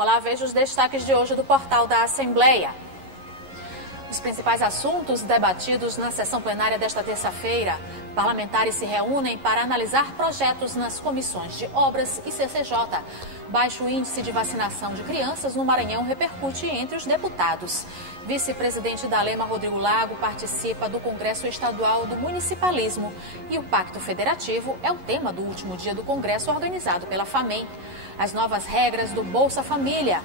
Olá, veja os destaques de hoje do portal da Assembleia. Os principais assuntos debatidos na sessão plenária desta terça-feira. Parlamentares se reúnem para analisar projetos nas comissões de obras e CCJ. Baixo índice de vacinação de crianças no Maranhão repercute entre os deputados. Vice-presidente da Alema, Rodrigo Lago, participa do Congresso Estadual do Municipalismo. E o Pacto Federativo é o tema do último dia do Congresso organizado pela FAMEM. As novas regras do Bolsa Família.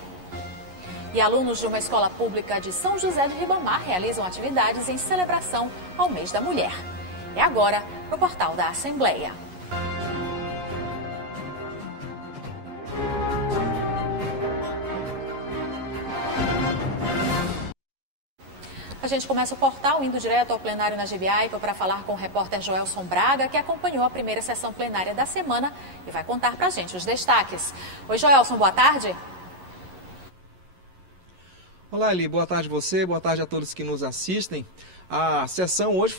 E alunos de uma escola pública de São José de Ribamar realizam atividades em celebração ao mês da mulher. É agora no portal da Assembleia. A gente começa o portal indo direto ao plenário na Gibiaipa para falar com o repórter Joelson Braga, que acompanhou a primeira sessão plenária da semana e vai contar para a gente os destaques. Oi, Joelson, boa tarde. Olá, Eli, boa tarde a você, boa tarde a todos que nos assistem. A sessão hoje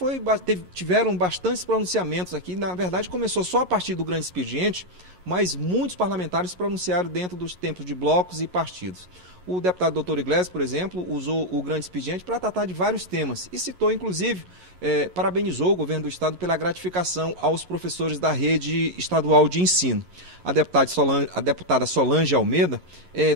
tiveram bastantes pronunciamentos aqui, na verdade começou só a partir do grande expediente, mas muitos parlamentares se pronunciaram dentro dos tempos de blocos e partidos. O deputado Dr. Iglesias, por exemplo, usou o grande expediente para tratar de vários temas e citou, inclusive, parabenizou o governo do estado pela gratificação aos professores da rede estadual de ensino. A deputada Solange Almeida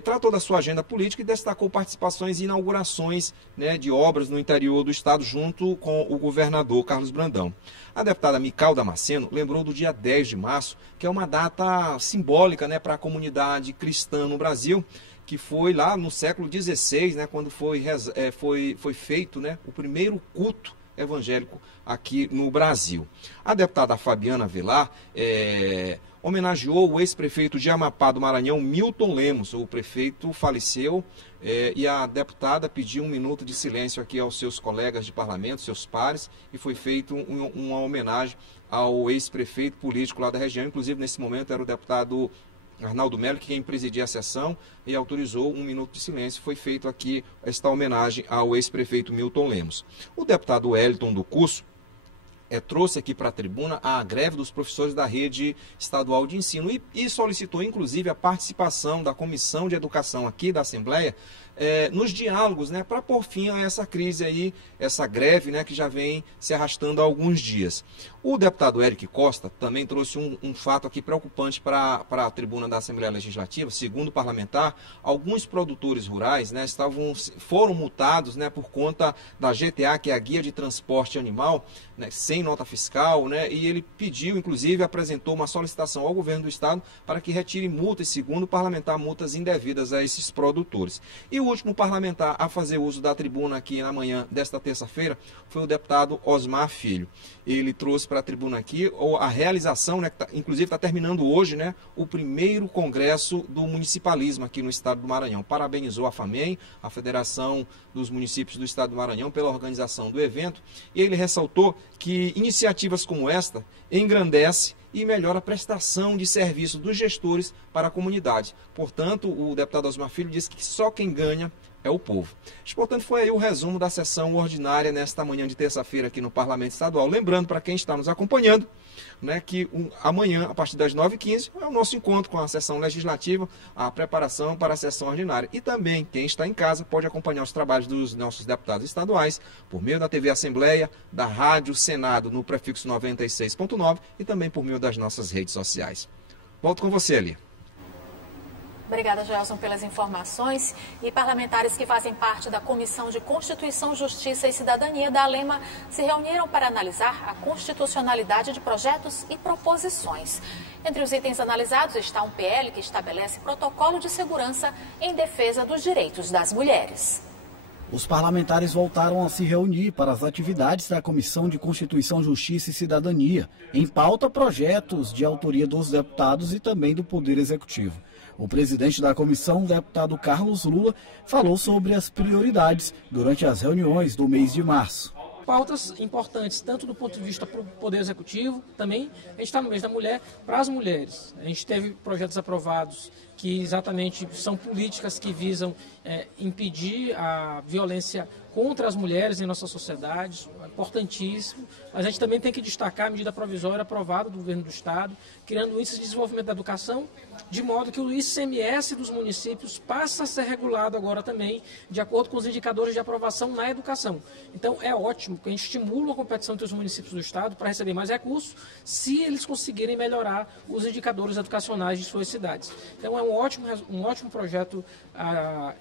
tratou da sua agenda política e destacou participações e inaugurações, né, de obras no interior do estado junto com o governador Carlos Brandão. A deputada Mical Damasceno lembrou do dia 10 de março, que é uma data simbólica, né, para a comunidade cristã no Brasil, que foi lá no século XVI, né, quando foi feito, né, o primeiro culto evangélico aqui no Brasil. A deputada Fabiana Velar homenageou o ex-prefeito de Amapá do Maranhão, Milton Lemos. O prefeito faleceu e a deputada pediu 1 minuto de silêncio aqui aos seus colegas de parlamento, seus pares, e foi feita uma homenagem ao ex-prefeito político lá da região. Inclusive, nesse momento, era o deputado Arnaldo Melo, que quem presidia a sessão, e autorizou 1 minuto de silêncio. Foi feito aqui esta homenagem ao ex-prefeito Milton Lemos. O deputado Wellington do Curso trouxe aqui para a tribuna a greve dos professores da rede estadual de ensino e solicitou, inclusive, a participação da Comissão de Educação aqui da Assembleia nos diálogos, né, para pôr fim a essa crise aí, essa greve, né, que já vem se arrastando há alguns dias. O deputado Eric Costa também trouxe um fato aqui preocupante para a tribuna da Assembleia Legislativa. Segundo o parlamentar, alguns produtores rurais, né, foram multados, né, por conta da GTA, que é a Guia de Transporte Animal, né, sem nota fiscal, né, e ele pediu, inclusive, apresentou uma solicitação ao governo do estado para que retire multas, segundo o parlamentar, multas indevidas a esses produtores. E o último parlamentar a fazer uso da tribuna aqui na manhã desta terça-feira foi o deputado Osmar Filho. Ele trouxe para a tribuna aqui a realização, né, que inclusive está terminando hoje, né, o primeiro congresso do municipalismo aqui no estado do Maranhão. Parabenizou a FAMEM, a Federação dos Municípios do Estado do Maranhão, pela organização do evento, e ele ressaltou que iniciativas como esta engrandecem e melhora a prestação de serviço dos gestores para a comunidade. Portanto, o deputado Osmar Filho disse que só quem ganha é o povo. Portanto, foi aí o resumo da sessão ordinária nesta manhã de terça-feira aqui no Parlamento Estadual. Lembrando para quem está nos acompanhando, né, que amanhã, a partir das 9h15, é o nosso encontro com a sessão legislativa, a preparação para a sessão ordinária. E também, quem está em casa pode acompanhar os trabalhos dos nossos deputados estaduais por meio da TV Assembleia, da Rádio Senado no prefixo 96.9 e também por meio das nossas redes sociais. Volto com você, Eli. Obrigada, Gelson, pelas informações. E parlamentares que fazem parte da Comissão de Constituição, Justiça e Cidadania da Alema se reuniram para analisar a constitucionalidade de projetos e proposições. Entre os itens analisados está um PL que estabelece protocolo de segurança em defesa dos direitos das mulheres. Os parlamentares voltaram a se reunir para as atividades da Comissão de Constituição, Justiça e Cidadania. Em pauta, projetos de autoria dos deputados e também do Poder Executivo. O presidente da comissão, o deputado Carlos Lula, falou sobre as prioridades durante as reuniões do mês de março. Pautas importantes, tanto do ponto de vista do Poder Executivo, também a gente está no mês da mulher, para as mulheres. A gente teve projetos aprovados que exatamente são políticas que visam impedir a violência contra as mulheres em nossa sociedade, é importantíssimo. Mas a gente também tem que destacar a medida provisória aprovada do governo do Estado, criando o Índice de Desenvolvimento da Educação, de modo que o ICMS dos municípios passa a ser regulado agora também, de acordo com os indicadores de aprovação na educação. Então é ótimo que a gente estimula a competição entre os municípios do Estado para receber mais recursos, se eles conseguirem melhorar os indicadores educacionais de suas cidades. Então é um ótimo projeto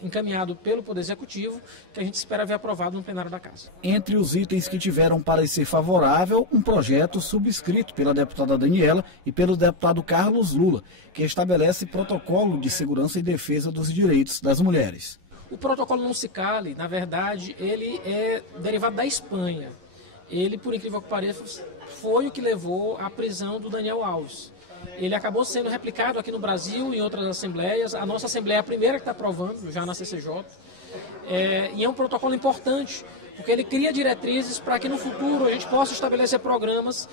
encaminhado pelo Poder Executivo, que a gente espera ver aprovado no plenário da Casa. Entre os itens que tiveram parecer favorável, um projeto subscrito pela deputada Daniela e pelo deputado Carlos Lula, que estabelece protocolo de segurança e defesa dos direitos das mulheres. O protocolo non si cale, na verdade, ele é derivado da Espanha. Ele, por incrível que pareça, foi o que levou à prisão do Daniel Alves. Ele acabou sendo replicado aqui no Brasil e em outras assembleias. A nossa assembleia é a primeira que está aprovando, já na CCJ. E é um protocolo importante, porque ele cria diretrizes para que no futuro a gente possa estabelecer programas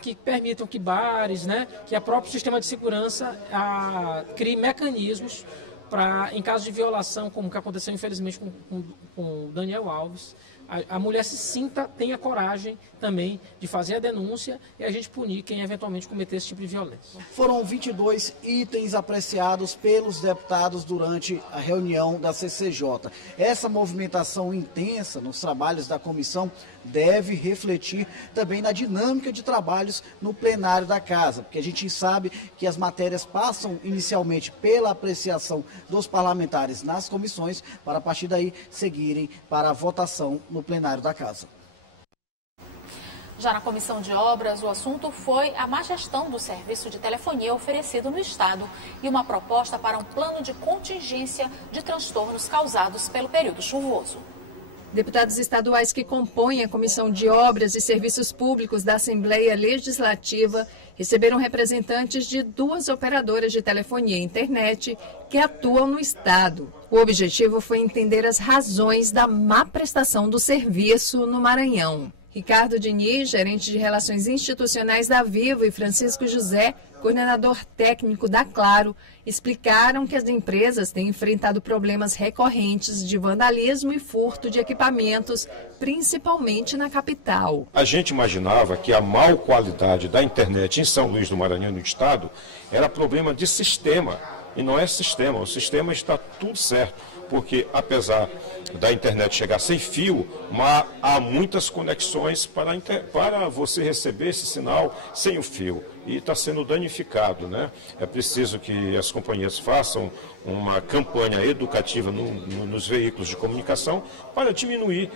que permitam que bares, que o próprio sistema de segurança crie mecanismos para, em caso de violação, como que aconteceu infelizmente com o Daniel Alves, a mulher tenha coragem também de fazer a denúncia e a gente punir quem eventualmente cometer esse tipo de violência. Foram 22 itens apreciados pelos deputados durante a reunião da CCJ. Essa movimentação intensa nos trabalhos da comissão deve refletir também na dinâmica de trabalhos no plenário da Casa, porque a gente sabe que as matérias passam inicialmente pela apreciação dos parlamentares nas comissões, para a partir daí seguirem para a votação no plenário da Casa. Já na Comissão de Obras, o assunto foi a má gestão do serviço de telefonia oferecido no Estado e uma proposta para um plano de contingência de transtornos causados pelo período chuvoso. Deputados estaduais que compõem a Comissão de Obras e Serviços Públicos da Assembleia Legislativa receberam representantes de 2 operadoras de telefonia e internet que atuam no Estado. O objetivo foi entender as razões da má prestação do serviço no Maranhão. Ricardo Diniz, gerente de Relações Institucionais da Vivo, e Francisco José, coordenador técnico da Claro, explicaram que as empresas têm enfrentado problemas recorrentes de vandalismo e furto de equipamentos, principalmente na capital. A gente imaginava que a má qualidade da internet em São Luís do Maranhão, no estado, era problema de sistema. E não é sistema, o sistema está tudo certo, porque apesar da internet chegar sem fio, mas há muitas conexões para você receber esse sinal sem o fio. E está sendo danificado, É preciso que as companhias façam uma campanha educativa nos veículos de comunicação para diminuir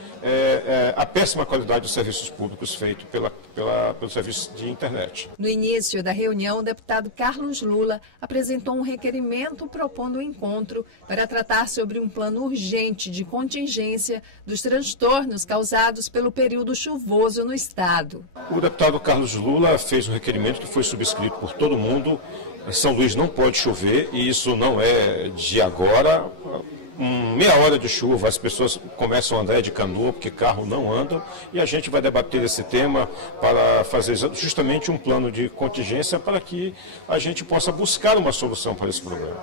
a péssima qualidade dos serviços públicos feitos pelo serviço de internet. No início da reunião, o deputado Carlos Lula apresentou um requerimento propondo um encontro para tratar sobre um plano urgente de contingência dos transtornos causados pelo período chuvoso no Estado. O deputado Carlos Lula fez um requerimento que foi subscrito por todo mundo. São Luís não pode chover e isso não é de agora. Meia hora de chuva, as pessoas começam a andar de canoa porque carro não anda, e a gente vai debater esse tema para fazer justamente um plano de contingência para que a gente possa buscar uma solução para esse problema.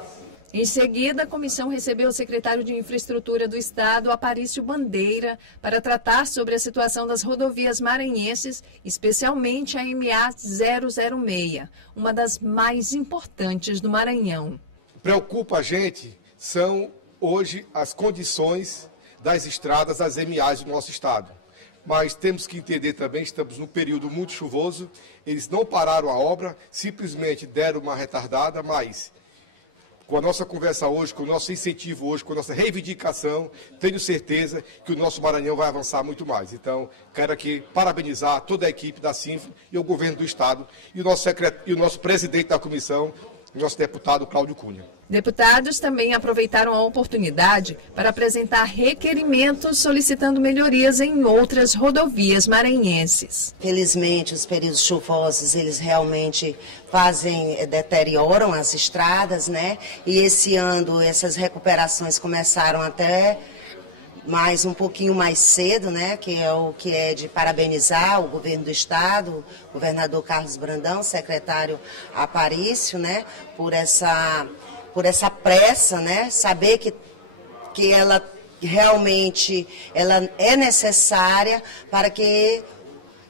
Em seguida, a comissão recebeu o secretário de Infraestrutura do Estado, Aparício Bandeira, para tratar sobre a situação das rodovias maranhenses, especialmente a MA 006, uma das mais importantes do Maranhão. Preocupa a gente são hoje as condições das estradas, das MAs do nosso estado. Mas temos que entender também, estamos num período muito chuvoso, eles não pararam a obra, simplesmente deram uma retardada, mas com a nossa conversa hoje, com o nosso incentivo hoje, com a nossa reivindicação, tenho certeza que o nosso Maranhão vai avançar muito mais. Então, quero aqui parabenizar toda a equipe da Sinfra e o governo do estado e o nosso presidente da comissão, o nosso deputado Cláudio Cunha. Deputados também aproveitaram a oportunidade para apresentar requerimentos solicitando melhorias em outras rodovias maranhenses. Felizmente, os períodos chuvosos, eles realmente deterioram as estradas, E esse ano, essas recuperações começaram até um pouquinho mais cedo, que é o que é de parabenizar o governo do estado, o governador Carlos Brandão, secretário Aparício, por essa por essa pressa, né? Saber que ela realmente ela é necessária para que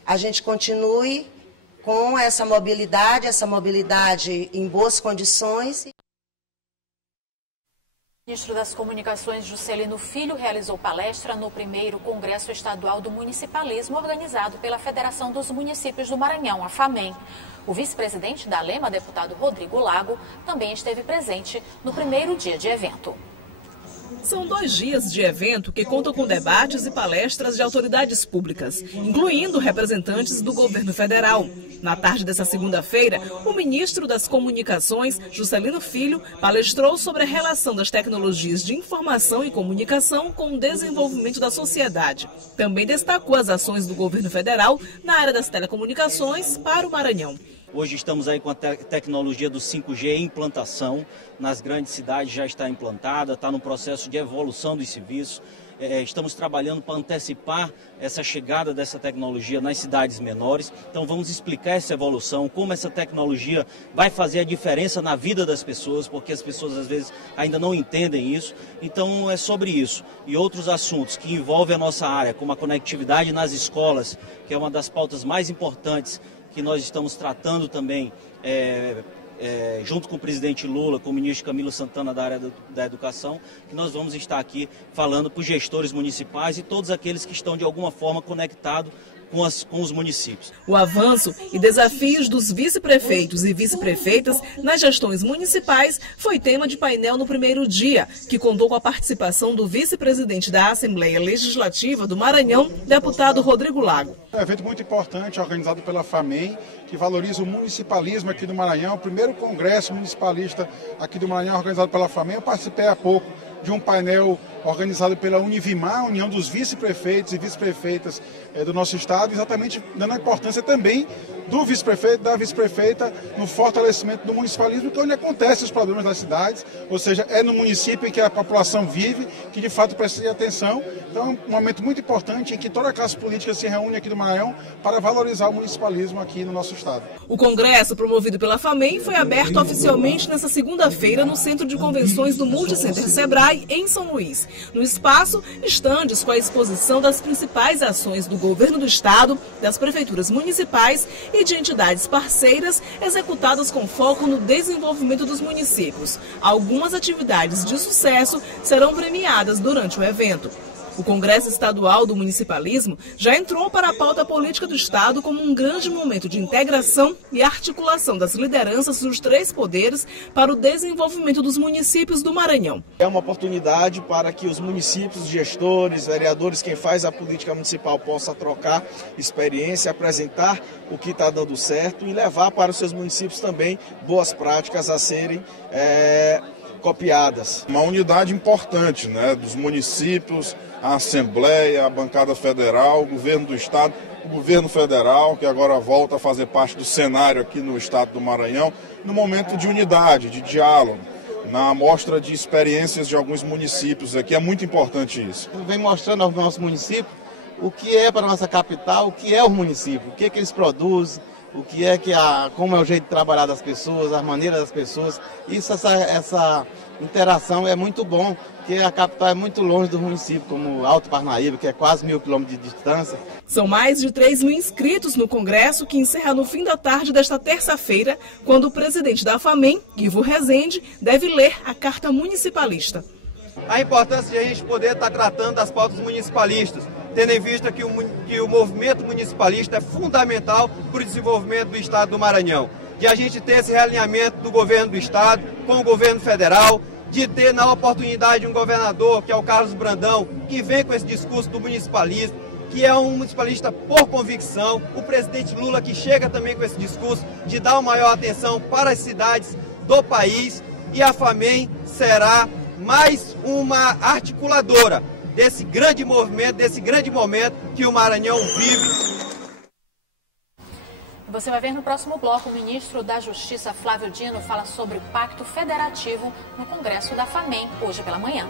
a gente continue com essa mobilidade em boas condições. O ministro das Comunicações, Juscelino Filho, realizou palestra no 1º Congresso Estadual do Municipalismo, organizado pela Federação dos Municípios do Maranhão, a FAMEM. O vice-presidente da ALEMA, deputado Rodrigo Lago, também esteve presente no primeiro dia de evento. São 2 dias de evento que contam com debates e palestras de autoridades públicas, incluindo representantes do governo federal. Na tarde dessa segunda-feira, o ministro das Comunicações, Juscelino Filho, palestrou sobre a relação das tecnologias de informação e comunicação com o desenvolvimento da sociedade. Também destacou as ações do governo federal na área das telecomunicações para o Maranhão. Hoje estamos aí com a tecnologia do 5G em implantação, nas grandes cidades já está implantada, está no processo de evolução dos serviços. Estamos trabalhando para antecipar essa chegada dessa tecnologia nas cidades menores. Então vamos explicar essa evolução, como essa tecnologia vai fazer a diferença na vida das pessoas, porque as pessoas às vezes ainda não entendem isso. Então é sobre isso e outros assuntos que envolvem a nossa área, como a conectividade nas escolas, que é uma das pautas mais importantes que nós estamos tratando também, junto com o presidente Lula, com o ministro Camilo Santana da área da educação, que nós vamos estar aqui falando para os gestores municipais e todos aqueles que estão de alguma forma conectados com os municípios. O avanço e desafios dos vice-prefeitos e vice-prefeitas nas gestões municipais foi tema de painel no primeiro dia, que contou com a participação do vice-presidente da Assembleia Legislativa do Maranhão, deputado Rodrigo Lago. É um evento muito importante, organizado pela FAMEM, que valoriza o municipalismo aqui do Maranhão. O primeiro congresso municipalista aqui do Maranhão, organizado pela FAMEM. Eu participei há pouco de um painel organizado pela Univimar, União dos Vice-Prefeitos e Vice-Prefeitas do nosso estado, exatamente dando a importância também do vice-prefeito, da vice-prefeita, no fortalecimento do municipalismo, que é onde acontecem os problemas das cidades, ou seja, é no município em que a população vive, que de fato precisa de atenção. Então é um momento muito importante em que toda a classe política se reúne aqui do Maranhão para valorizar o municipalismo aqui no nosso estado. O congresso, promovido pela FAMEM, foi aberto oficialmente nesta segunda-feira no Centro de Convenções do Multicenter Sebrae, em São Luís. No espaço, estandes com a exposição das principais ações do governo do estado, das prefeituras municipais e de entidades parceiras executadas com foco no desenvolvimento dos municípios. Algumas atividades de sucesso serão premiadas durante o evento. O Congresso Estadual do Municipalismo já entrou para a pauta política do Estado como um grande momento de integração e articulação das lideranças dos 3 poderes para o desenvolvimento dos municípios do Maranhão. É uma oportunidade para que os municípios, gestores, vereadores, quem faz a política municipal possa trocar experiência, apresentar o que está dando certo e levar para os seus municípios também boas práticas a serem copiadas. Uma unidade importante, né, dos municípios, a Assembleia, a bancada federal, o governo do estado, o governo federal, que agora volta a fazer parte do cenário aqui no estado do Maranhão, no momento de unidade, de diálogo, na amostra de experiências de alguns municípios aqui. É muito importante isso. Vem mostrando aos nossos municípios o que é para a nossa capital, o que é o município, o que é que eles produzem, o que é como é o jeito de trabalhar das pessoas, as maneiras das pessoas. Essa interação é muito bom, porque a capital é muito longe do município, como Alto Parnaíba, que é quase 1.000 quilômetros de distância. São mais de 3.000 inscritos no Congresso, que encerra no fim da tarde desta terça-feira, quando o presidente da FAMEM, Ivo Rezende, deve ler a Carta Municipalista. A importância de a gente poder estar tratando das pautas municipalistas, tendo em vista que o movimento municipalista é fundamental para o desenvolvimento do estado do Maranhão. De a gente ter esse realinhamento do governo do estado com o governo federal, de ter na oportunidade um governador, que é o Carlos Brandão, que vem com esse discurso do municipalismo, que é um municipalista por convicção, o presidente Lula, que chega também com esse discurso de dar uma maior atenção para as cidades do país, e a FAMEM será mais uma articuladora desse grande movimento, desse grande momento que o Maranhão vive. Você vai ver no próximo bloco, o ministro da Justiça, Flávio Dino, fala sobre o Pacto Federativo no Congresso da FAMEM, hoje pela manhã.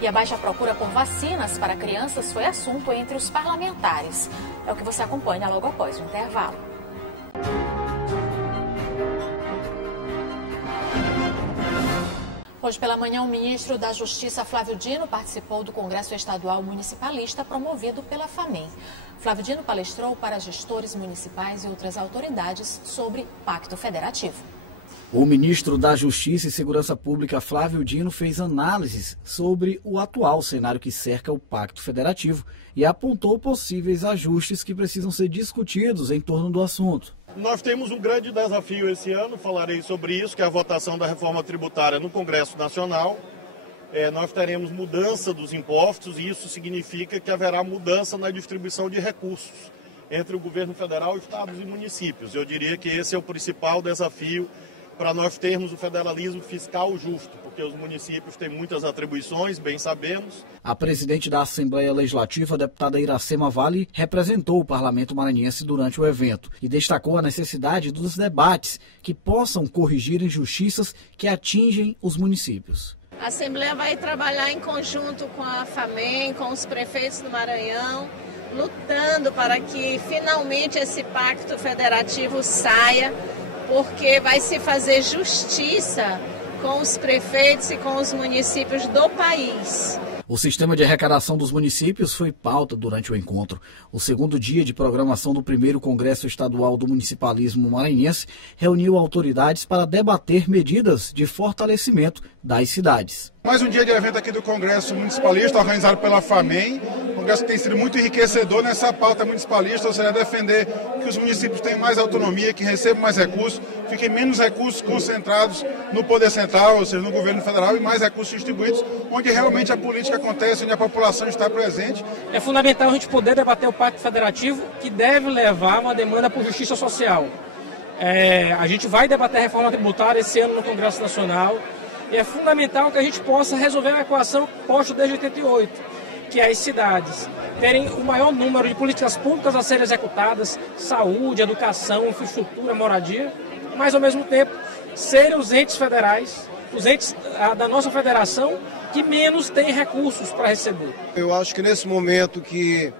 E a baixa procura por vacinas para crianças foi assunto entre os parlamentares. É o que você acompanha logo após o intervalo. Hoje pela manhã, o ministro da Justiça, Flávio Dino, participou do Congresso Estadual Municipalista promovido pela FAMEM. Flávio Dino palestrou para gestores municipais e outras autoridades sobre Pacto Federativo. O ministro da Justiça e Segurança Pública, Flávio Dino, fez análises sobre o atual cenário que cerca o Pacto Federativo e apontou possíveis ajustes que precisam ser discutidos em torno do assunto. Nós temos um grande desafio esse ano, falarei sobre isso, que é a votação da reforma tributária no Congresso Nacional. Nós teremos mudança dos impostos e isso significa que haverá mudança na distribuição de recursos entre o governo federal, estados e municípios. Eu diria que esse é o principal desafio para nós termos o federalismo fiscal justo, porque os municípios têm muitas atribuições, bem sabemos. A presidente da Assembleia Legislativa, a deputada Iracema Vale, representou o parlamento maranhense durante o evento e destacou a necessidade dos debates que possam corrigir injustiças que atingem os municípios. A Assembleia vai trabalhar em conjunto com a FAMEM, com os prefeitos do Maranhão, lutando para que finalmente esse pacto federativo saia, porque vai se fazer justiça com os prefeitos e com os municípios do país. O sistema de arrecadação dos municípios foi pauta durante o encontro. O segundo dia de programação do primeiro Congresso Estadual do Municipalismo Maranhense reuniu autoridades para debater medidas de fortalecimento das cidades. Mais um dia de evento aqui do Congresso Municipalista, organizado pela FAMEM. O Congresso tem sido muito enriquecedor nessa pauta municipalista, ou seja, defender que os municípios tenham mais autonomia, que recebam mais recursos, fiquem menos recursos concentrados no poder central, ou seja, no governo federal, e mais recursos distribuídos, onde realmente a política acontece, onde a população está presente. É fundamental a gente poder debater o Pacto Federativo, que deve levar uma demanda por justiça social. A gente vai debater a reforma tributária esse ano no Congresso Nacional, e é fundamental que a gente possa resolver uma equação posta desde 88, que é as cidades terem o maior número de políticas públicas a serem executadas, saúde, educação, infraestrutura, moradia, mas ao mesmo tempo serem os entes federais, os entes da nossa federação que menos têm recursos para receber. Eu acho que nesse momento que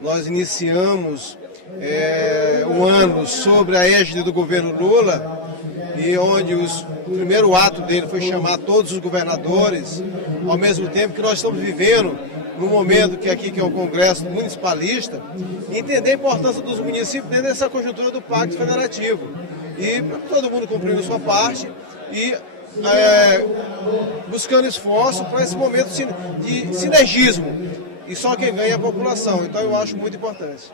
nós iniciamos o ano sobre a égide do governo Lula, e onde o primeiro ato dele foi chamar todos os governadores, ao mesmo tempo que nós estamos vivendo no momento que aqui que é o Congresso Municipalista, entender a importância dos municípios dentro dessa conjuntura do Pacto Federativo. E todo mundo cumprindo a sua parte e buscando esforço para esse momento de sinergismo. E só quem ganha é a população. Então eu acho muito importante.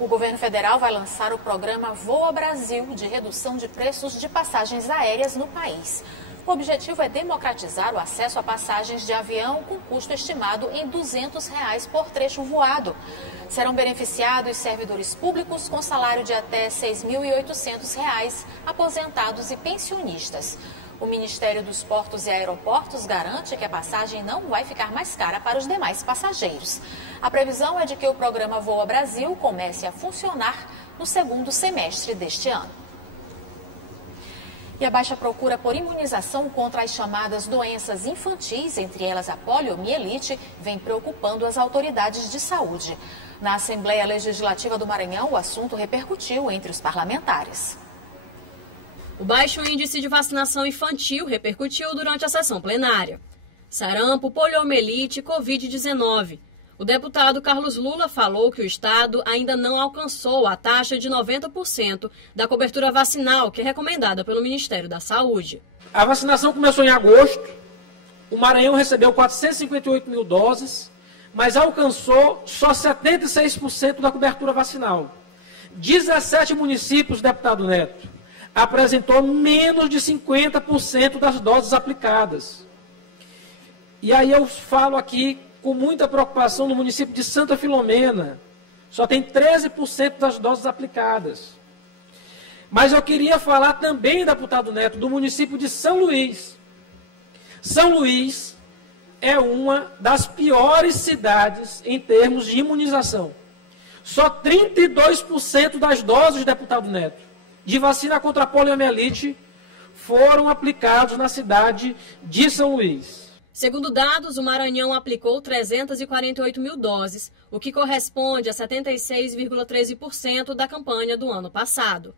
O governo federal vai lançar o programa Voa Brasil, de redução de preços de passagens aéreas no país. O objetivo é democratizar o acesso a passagens de avião com custo estimado em R$ 200 por trecho voado. Serão beneficiados servidores públicos com salário de até R$ 6.800, aposentados e pensionistas. O Ministério dos Portos e Aeroportos garante que a passagem não vai ficar mais cara para os demais passageiros. A previsão é de que o programa Voa Brasil comece a funcionar no segundo semestre deste ano. E a baixa procura por imunização contra as chamadas doenças infantis, entre elas a poliomielite, vem preocupando as autoridades de saúde. Na Assembleia Legislativa do Maranhão, o assunto repercutiu entre os parlamentares. O baixo índice de vacinação infantil repercutiu durante a sessão plenária. Sarampo, poliomielite e Covid-19. O deputado Carlos Lula falou que o Estado ainda não alcançou a taxa de 90% da cobertura vacinal, que é recomendada pelo Ministério da Saúde. A vacinação começou em agosto, o Maranhão recebeu 458 mil doses, mas alcançou só 76% da cobertura vacinal. 17 municípios, deputado Neto, apresentou menos de 50% das doses aplicadas. E aí eu falo aqui com muita preocupação no município de Santa Filomena. Só tem 13% das doses aplicadas. Mas eu queria falar também, deputado Neto, do município de São Luís. São Luís é uma das piores cidades em termos de imunização. Só 32% das doses, deputado Neto, de vacina contra a poliomielite foram aplicados na cidade de São Luís. Segundo dados, o Maranhão aplicou 348 mil doses, o que corresponde a 76,13% da campanha do ano passado.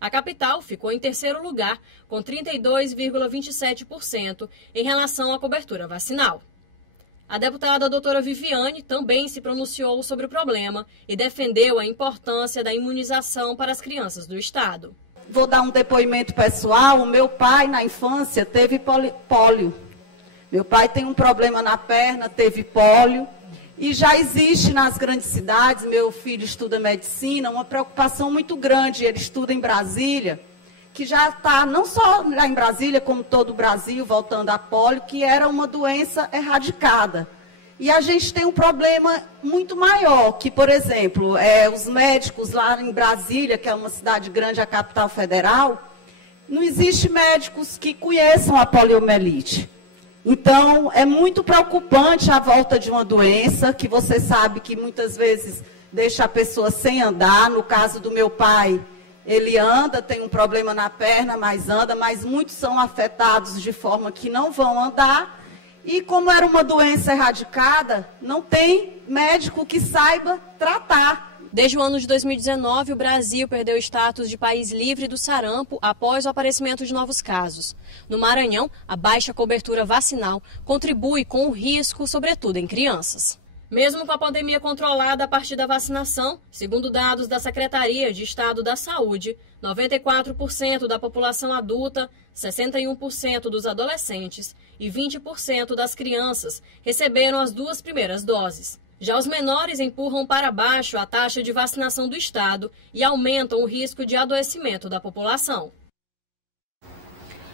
A capital ficou em terceiro lugar, com 32,27% em relação à cobertura vacinal. A deputada doutora Viviane também se pronunciou sobre o problema e defendeu a importância da imunização para as crianças do estado. Vou dar um depoimento pessoal. O meu pai, na infância, teve pólio. Meu pai tem um problema na perna, teve pólio. E já existe nas grandes cidades, meu filho estuda medicina, uma preocupação muito grande. Ele estuda em Brasília, que já está, não só lá em Brasília, como todo o Brasil, voltando a pólio, que era uma doença erradicada. E a gente tem um problema muito maior, que, por exemplo, os médicos lá em Brasília, que é uma cidade grande, a capital federal, não existe médicos que conheçam a poliomielite. Então, é muito preocupante a volta de uma doença, que você sabe que muitas vezes deixa a pessoa sem andar. No caso do meu pai, ele anda, tem um problema na perna, mas anda, mas muitos são afetados de forma que não vão andar. E como era uma doença erradicada, não tem médico que saiba tratar. Desde o ano de 2019, o Brasil perdeu o status de país livre do sarampo após o aparecimento de novos casos. No Maranhão, a baixa cobertura vacinal contribui com o risco, sobretudo em crianças. Mesmo com a pandemia controlada a partir da vacinação, segundo dados da Secretaria de Estado da Saúde, 94% da população adulta, 61% dos adolescentes e 20% das crianças receberam as 2 primeiras doses. Já os menores empurram para baixo a taxa de vacinação do estado e aumentam o risco de adoecimento da população.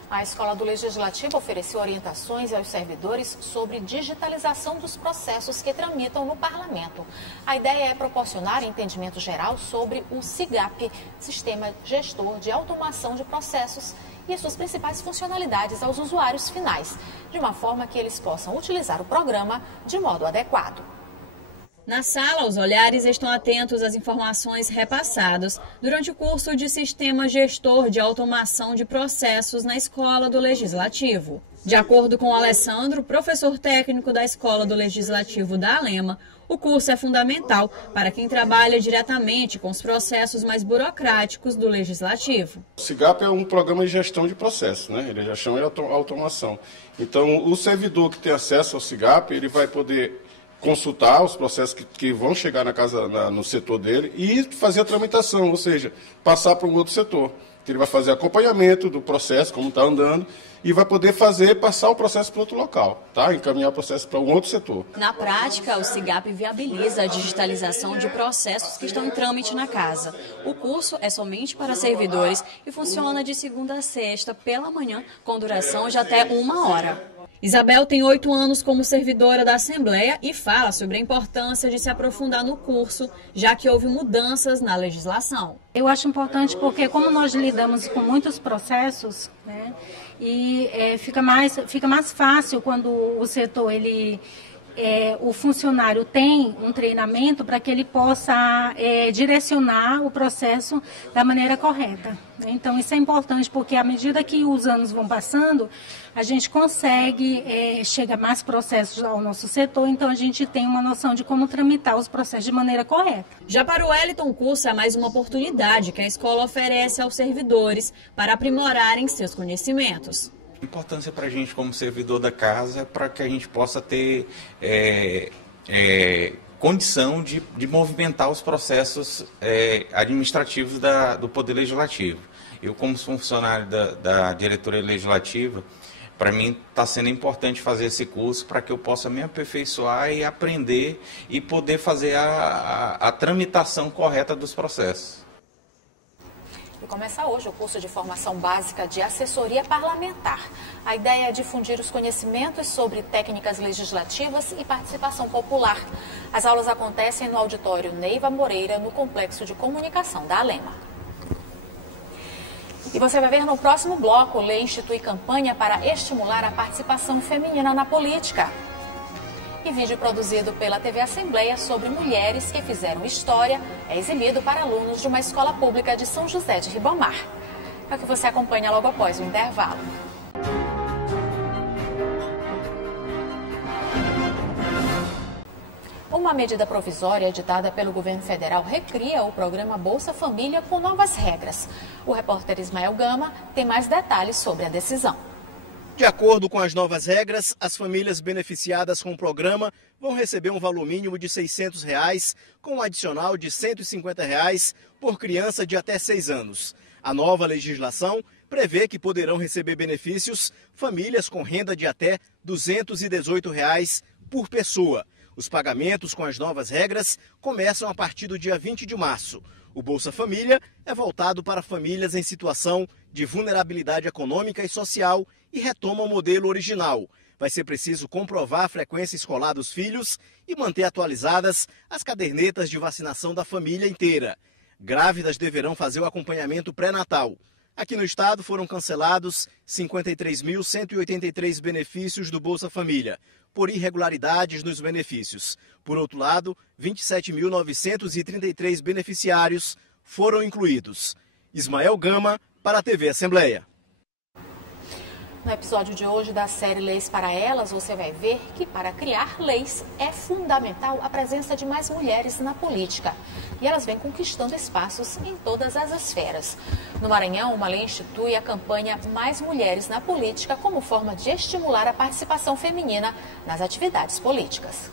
A Escola do Legislativo ofereceu orientações aos servidores sobre digitalização dos processos que tramitam no Parlamento. A ideia é proporcionar entendimento geral sobre o SIGAP, Sistema Gestor de Automação de Processos, e suas principais funcionalidades aos usuários finais, de uma forma que eles possam utilizar o programa de modo adequado. Na sala, os olhares estão atentos às informações repassadas durante o curso de Sistema Gestor de Automação de Processos na Escola do Legislativo. De acordo com o Alessandro, professor técnico da Escola do Legislativo da Alema, o curso é fundamental para quem trabalha diretamente com os processos mais burocráticos do Legislativo. O SIGAP é um programa de gestão de processos, né? Ele já chama de automação. Então, o servidor que tem acesso ao SIGAP, ele vai poder consultar os processos que vão chegar no setor dele e fazer a tramitação, ou seja, passar para um outro setor. Ele vai fazer acompanhamento do processo, como está andando, e vai poder passar o processo para outro local, tá? Encaminhar o processo para um outro setor. Na prática, o SIGAP viabiliza a digitalização de processos que estão em trâmite na casa. O curso é somente para servidores e funciona de segunda a sexta, pela manhã, com duração de até 1 hora. Isabel tem 8 anos como servidora da Assembleia e fala sobre a importância de se aprofundar no curso, já que houve mudanças na legislação. Eu acho importante porque como nós lidamos com muitos processos, né, e fica mais fácil quando o setor, o funcionário tem um treinamento para que ele possa direcionar o processo da maneira correta. Então, isso é importante porque à medida que os anos vão passando, a gente consegue chegar mais processos ao nosso setor, então a gente tem uma noção de como tramitar os processos de maneira correta. Já para o Wellington, o curso é mais uma oportunidade que a escola oferece aos servidores para aprimorarem seus conhecimentos. A importância para a gente como servidor da casa é para que a gente possa ter condição de movimentar os processos administrativos do Poder Legislativo. Eu, como funcionário da diretoria legislativa, para mim está sendo importante fazer esse curso para que eu possa me aperfeiçoar e aprender e poder fazer a tramitação correta dos processos. E começa hoje o curso de formação básica de assessoria parlamentar. A ideia é difundir os conhecimentos sobre técnicas legislativas e participação popular. As aulas acontecem no auditório Neiva Moreira, no Complexo de Comunicação da Alema. E você vai ver no próximo bloco, o Lei institui campanha para estimular a participação feminina na política. E vídeo produzido pela TV Assembleia sobre mulheres que fizeram história é exibido para alunos de uma escola pública de São José de Ribamar. É o que você acompanha logo após o intervalo. Uma Uma medida provisória editada pelo governo federal recria o programa Bolsa Família com novas regras. O repórter Ismael Gama tem mais detalhes sobre a decisão. De acordo com as novas regras, as famílias beneficiadas com o programa vão receber um valor mínimo de R$ 600, com um adicional de R$ 150 por criança de até 6 anos. A nova legislação prevê que poderão receber benefícios famílias com renda de até R$ 218 por pessoa. Os pagamentos com as novas regras começam a partir do dia 20 de março. O Bolsa Família é voltado para famílias em situação de vulnerabilidade econômica e social e retoma o modelo original. Vai ser preciso comprovar a frequência escolar dos filhos e manter atualizadas as cadernetas de vacinação da família inteira. Grávidas deverão fazer o acompanhamento pré-natal. Aqui no estado foram cancelados 53.183 benefícios do Bolsa Família, por irregularidades nos benefícios. Por outro lado, 27.933 beneficiários foram incluídos. Ismael Gama, para a TV Assembleia. No episódio de hoje da série Leis para Elas, você vai ver que para criar leis é fundamental a presença de mais mulheres na política. E elas vêm conquistando espaços em todas as esferas. No Maranhão, uma lei institui a campanha Mais Mulheres na Política como forma de estimular a participação feminina nas atividades políticas.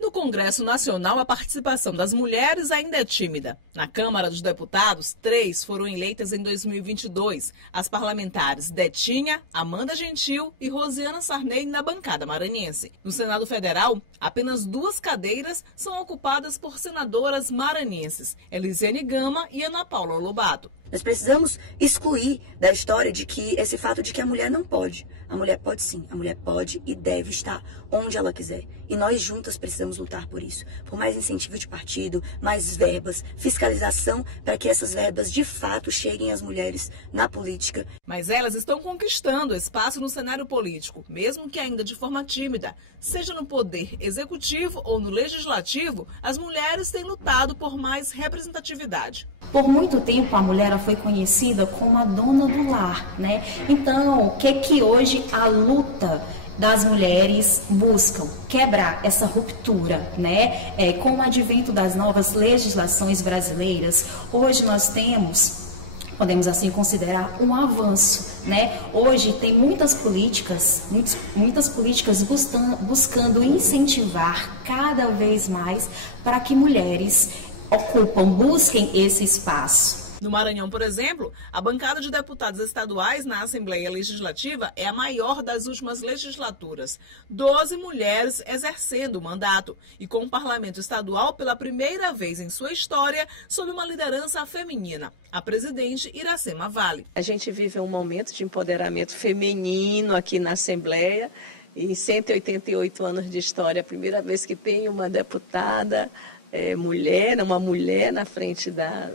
No Congresso Nacional, a participação das mulheres ainda é tímida. Na Câmara dos Deputados, 3 foram eleitas em 2022. As parlamentares Detinha, Amanda Gentil e Rosiana Sarney na bancada maranhense. No Senado Federal, apenas 2 cadeiras são ocupadas por senadoras maranhenses, Elisiane Gama e Ana Paula Lobato. Nós precisamos excluir da história de que esse fato de que a mulher não pode. A mulher pode sim, a mulher pode e deve estar onde ela quiser. E nós juntas precisamos lutar por isso. Por mais incentivo de partido, mais verbas, fiscalização para que essas verbas de fato cheguem às mulheres na política. Mas elas estão conquistando espaço no cenário político, mesmo que ainda de forma tímida. Seja no poder executivo ou no legislativo, as mulheres têm lutado por mais representatividade. Por muito tempo a mulher foi conhecida como a dona do lar, né? Então, o que hoje a luta das mulheres buscam? Quebrar essa ruptura, né? Com o advento das novas legislações brasileiras, hoje nós temos, podemos assim considerar, um avanço, né? Hoje tem muitas políticas buscando incentivar cada vez mais para que mulheres busquem esse espaço. No Maranhão, por exemplo, a bancada de deputados estaduais na Assembleia Legislativa é a maior das últimas legislaturas. 12 mulheres exercendo o mandato e com o parlamento estadual pela primeira vez em sua história sob uma liderança feminina, a presidente Iracema Vale. A gente vive um momento de empoderamento feminino aqui na Assembleia. Em 188 anos de história, a primeira vez que tem uma deputada mulher, uma mulher na frente da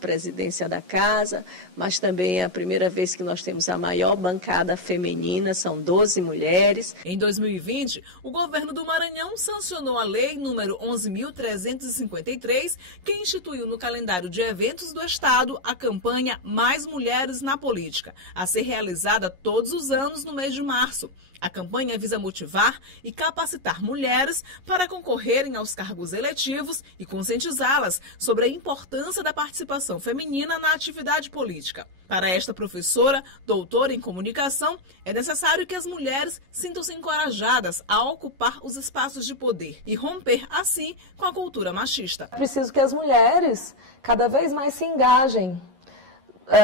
presidência da casa, mas também é a primeira vez que nós temos a maior bancada feminina, são 12 mulheres. Em 2020, o governo do Maranhão sancionou a lei número 11.353, que instituiu no calendário de eventos do estado a campanha Mais Mulheres na Política, a ser realizada todos os anos no mês de março. A campanha visa motivar e capacitar mulheres para concorrerem aos cargos eletivos e conscientizá-las sobre a importância da participação feminina na atividade política. Para esta professora, doutora em comunicação, é necessário que as mulheres sintam-se encorajadas a ocupar os espaços de poder e romper, assim, com a cultura machista. Preciso que as mulheres cada vez mais se engajem,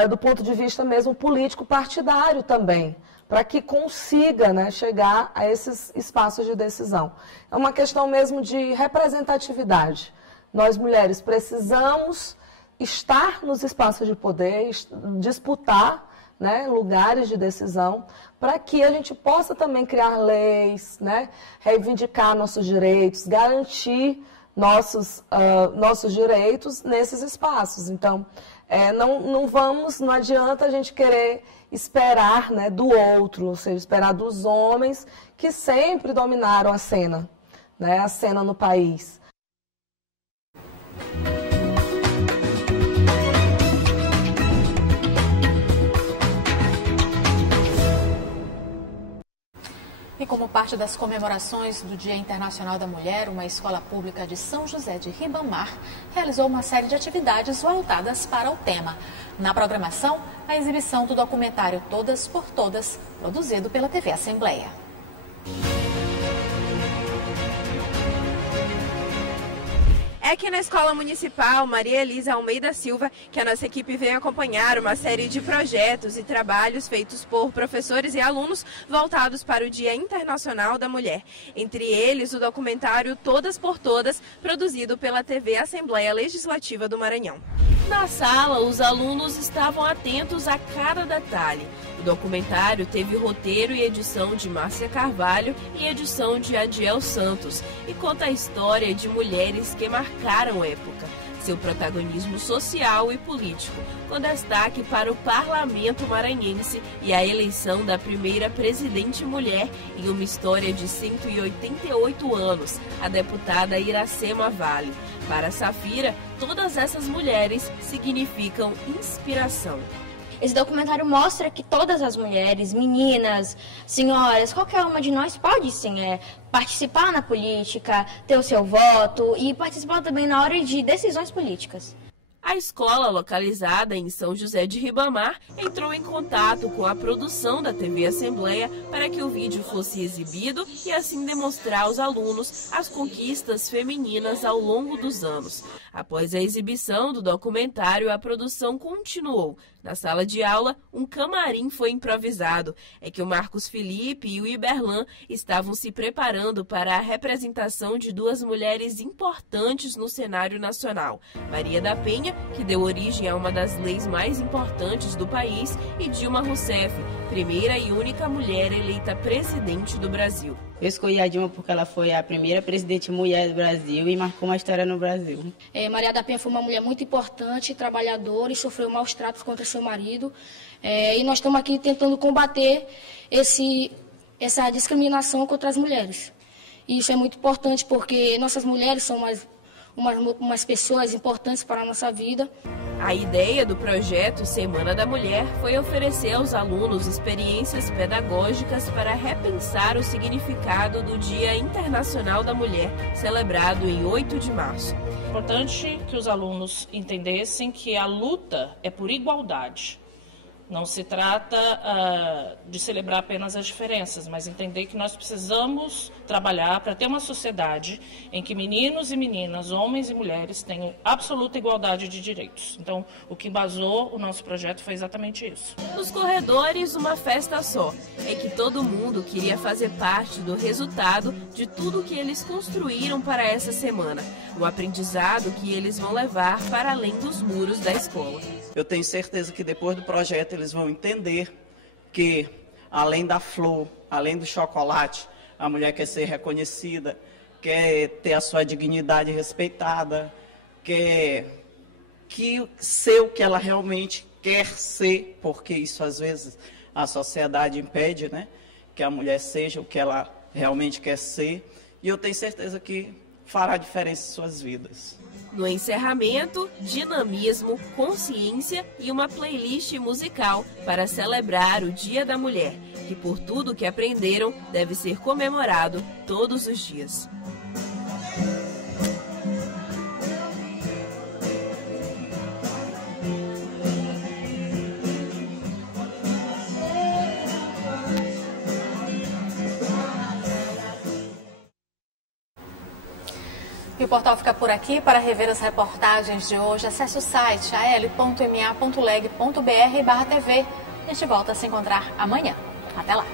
do ponto de vista mesmo político partidário também, para que consiga, né, chegar a esses espaços de decisão. É uma questão mesmo de representatividade. Nós, mulheres, precisamos estar nos espaços de poder, disputar, né, lugares de decisão, para que a gente possa também criar leis, né, reivindicar nossos direitos, garantir nossos direitos nesses espaços. Então, não adianta a gente querer esperar, né, do outro, ou seja, esperar dos homens que sempre dominaram a cena, né, a cena no país. parte das comemorações do Dia Internacional da Mulher, uma escola pública de São José de Ribamar realizou uma série de atividades voltadas para o tema. Na programação, a exibição do documentário Todas por Todas, produzido pela TV Assembleia. É aqui na Escola Municipal Maria Elisa Almeida Silva que a nossa equipe veio acompanhar uma série de projetos e trabalhos feitos por professores e alunos voltados para o Dia Internacional da Mulher. Entre eles, o documentário Todas por Todas, produzido pela TV Assembleia Legislativa do Maranhão. Na sala, os alunos estavam atentos a cada detalhe. O documentário teve roteiro e edição de Márcia Carvalho e edição de Adiel Santos e conta a história de mulheres que marcaram época, seu protagonismo social e político, com destaque para o Parlamento maranhense e a eleição da primeira presidente mulher em uma história de 188 anos, a deputada Iracema Vale. Para Safira, todas essas mulheres significam inspiração. Esse documentário mostra que todas as mulheres, meninas, senhoras, qualquer uma de nós pode sim participar na política, ter o seu voto e participar também na hora de decisões políticas. A escola, localizada em São José de Ribamar, entrou em contato com a produção da TV Assembleia para que o vídeo fosse exibido e assim demonstrar aos alunos as conquistas femininas ao longo dos anos. Após a exibição do documentário, a produção continuou. Na sala de aula, um camarim foi improvisado. É que o Marcos Felipe e o Iberlan estavam se preparando para a representação de duas mulheres importantes no cenário nacional. Maria da Penha, que deu origem a uma das leis mais importantes do país, e Dilma Rousseff, primeira e única mulher eleita presidente do Brasil. Eu escolhi a Dilma porque ela foi a primeira presidente mulher do Brasil e marcou uma história no Brasil. Maria da Penha foi uma mulher muito importante, trabalhadora e sofreu maus tratos contra seu marido. E nós estamos aqui tentando combater essa discriminação contra as mulheres. E isso é muito importante porque nossas mulheres são umas pessoas importantes para a nossa vida. A ideia do projeto Semana da Mulher foi oferecer aos alunos experiências pedagógicas para repensar o significado do Dia Internacional da Mulher, celebrado em 8 de março. É importante que os alunos entendessem que a luta é por igualdade. Não se trata de celebrar apenas as diferenças, mas entender que nós precisamos trabalhar para ter uma sociedade em que meninos e meninas, homens e mulheres tenham absoluta igualdade de direitos. Então, o que embasou o nosso projeto foi exatamente isso. Nos corredores, uma festa só. É que todo mundo queria fazer parte do resultado de tudo que eles construíram para essa semana. O aprendizado que eles vão levar para além dos muros da escola. Eu tenho certeza que depois do projeto eles vão entender que, além da flor, além do chocolate, a mulher quer ser reconhecida, quer ter a sua dignidade respeitada, quer ser o que ela realmente quer ser, porque isso às vezes a sociedade impede, né? Que a mulher seja o que ela realmente quer ser. E eu tenho certeza que fará diferença em suas vidas. No encerramento, dinamismo, consciência e uma playlist musical para celebrar o Dia da Mulher, que por tudo que aprenderam deve ser comemorado todos os dias. E o portal fica por aqui. Para rever as reportagens de hoje, acesse o site al.ma.leg.br/tv. A gente volta a se encontrar amanhã. Até lá!